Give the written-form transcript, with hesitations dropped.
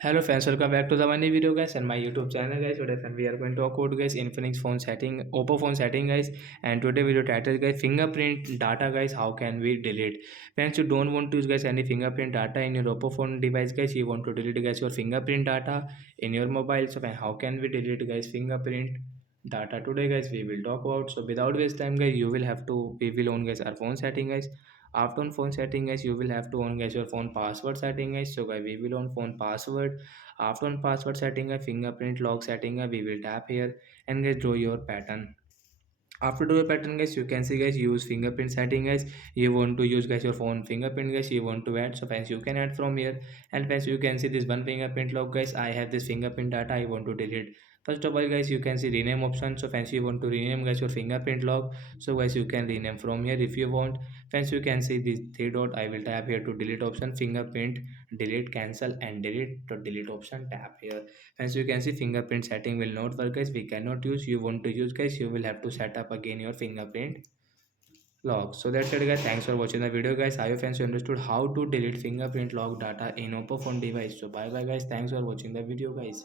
Hello friends, welcome back to the money video guys and my YouTube channel guys. Today friend, we are going to talk about guys Infinix phone setting, Oppo phone setting guys, and today video title guys fingerprint data guys. How can we delete? Friends, you don't want to use guys any fingerprint data in your Oppo phone device guys. You want to delete guys your fingerprint data in your mobile. So friend, how can we delete guys fingerprint data today guys? We will talk about. So without waste time guys, you will have to we will on guys our phone setting guys. After on phone setting guys, you will have to on guys your phone password setting guys. So guys, we will on phone password. After on password setting a fingerprint lock setting we will tap here and guys draw your pattern. After do your pattern guys, you can see guys use fingerprint setting guys. You want to use guys your phone fingerprint guys, you want to add, so friends you can add from here. And friends, you can see this one fingerprint lock guys. I have this fingerprint data I want to delete. First of all guys, you can see rename option. So friends, you want to rename guys your fingerprint lock, so guys you can rename from here if you want. Friends, you can see this three dot. I will tap here to delete option, fingerprint, delete, cancel and delete. To delete option, tap here. As you can see, fingerprint setting will not work guys. We cannot use. You want to use guys, you will have to set up again your fingerprint lock. So that's it guys. Thanks for watching the video guys. I hope friends you understood how to delete fingerprint lock data in Oppo phone device. So bye bye guys. Thanks for watching the video guys.